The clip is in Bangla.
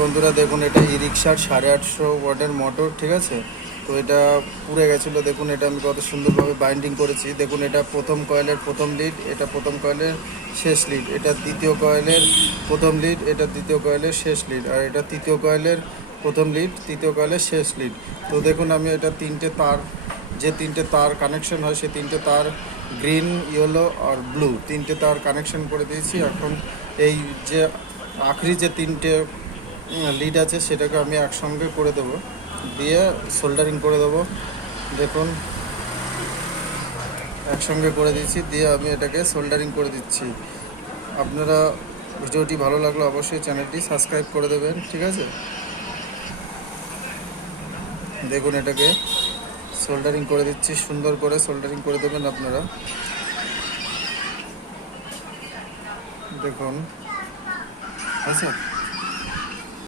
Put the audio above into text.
বন্ধুরা দেখুন, এটা ই রিক্সার 850 ওয়াটের মোটর, ঠিক আছে। তো এটা পুড়ে গেছিলো, দেখুন এটা আমি কত সুন্দরভাবে বাইন্ডিং করেছি। দেখুন এটা প্রথম কয়েলের প্রথম লিড, এটা প্রথম কয়েলের শেষ লিড, এটা দ্বিতীয় কয়েলের প্রথম লিড, এটা দ্বিতীয় কয়েলের শেষ লিড, আর এটা তৃতীয় কয়েলের প্রথম লিড, তৃতীয় কয়েলের শেষ লিড। তো দেখুন আমি এটা তিনটে তার, যে তিনটে তার কানেকশন হয় সেই তিনটে তার গ্রিন, ইয়েলো আর ব্লু তিনটে তার কানেকশন করে দিয়েছি। এখন এই যে আখরি যে তিনটে লিড আছে সেটাকে আমি একসঙ্গে করে দেবো, দিয়ে সোল্ডারিং করে দেবো। দেখুন একসঙ্গে করে দিচ্ছি, দিয়ে আমি এটাকে সোল্ডারিং করে দিচ্ছি। আপনারা ভিডিওটি ভালো লাগলে অবশ্যই চ্যানেলটি সাবস্ক্রাইব করে দেবেন, ঠিক আছে। দেখুন এটাকে সোল্ডারিং করে দিচ্ছি, সুন্দর করে সোল্ডারিং করে দেবেন আপনারা। দেখুন আচ্ছা।